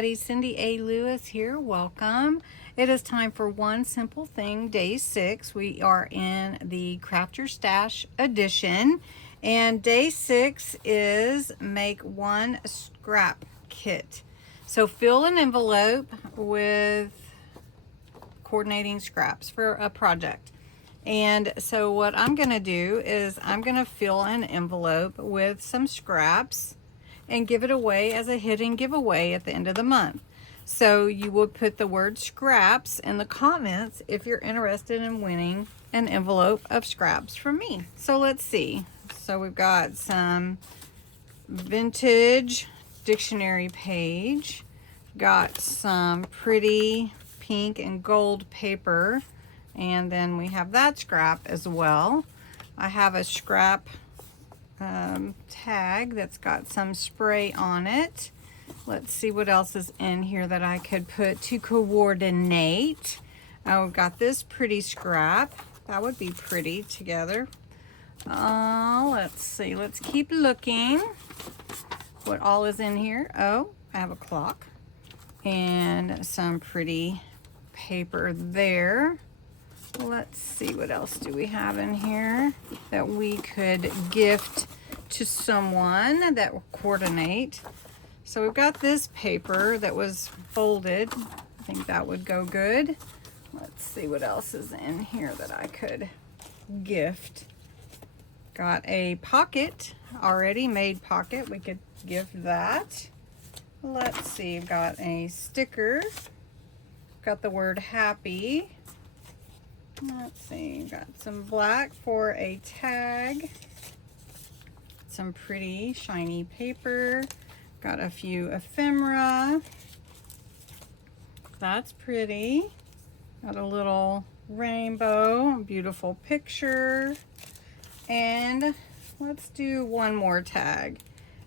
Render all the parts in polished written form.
everybody, Cindy A. Lewis here. Welcome. It is time for One Simple Thing, Day 6. We are in the Craft Your Stash edition, and Day 6 is Make One Scrap Kit. So fill an envelope with coordinating scraps for a project. And so what I'm going to do is I'm going to fill an envelope with some scraps and give it away as a hidden giveaway at the end of the month. So you will put the word scraps in the comments if you're interested in winning an envelope of scraps from me. So let's see. So we've got some vintage dictionary page, got some pretty pink and gold paper, and then we have that scrap as well. I have a scrap tag that's got some spray on it. Let's see what else is in here that I could put to coordinate. I've got this pretty scrap. That would be pretty together. Let's see. Let's keep looking. What all is in here? Oh, I have a clock and some pretty paper there. Let's see, what else do we have in here that we could gift to someone that will coordinate. So we've got this paper that was folded. I think that would go good. Let's see what else is in here that I could gift. Got a pocket, already made pocket. We could gift that. Let's see, I've got a sticker. Got the word happy. Let's see, got some black for a tag, some pretty shiny paper, got a few ephemera. That's pretty. Got a little rainbow, beautiful picture. And let's do one more tag.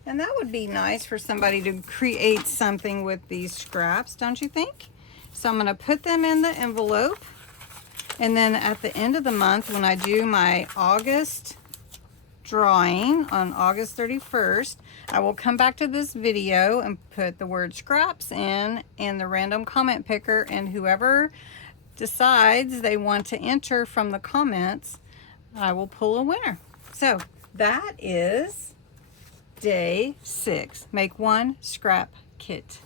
And that would be nice for somebody to create something with these scraps, don't you think? So I'm going to put them in the envelope. And then at the end of the month, when I do my August drawing on August 31st, I will come back to this video and put the word scraps in and the random comment picker, and whoever decides they want to enter from the comments, I will pull a winner. So that is Day 6. Make one scrap kit.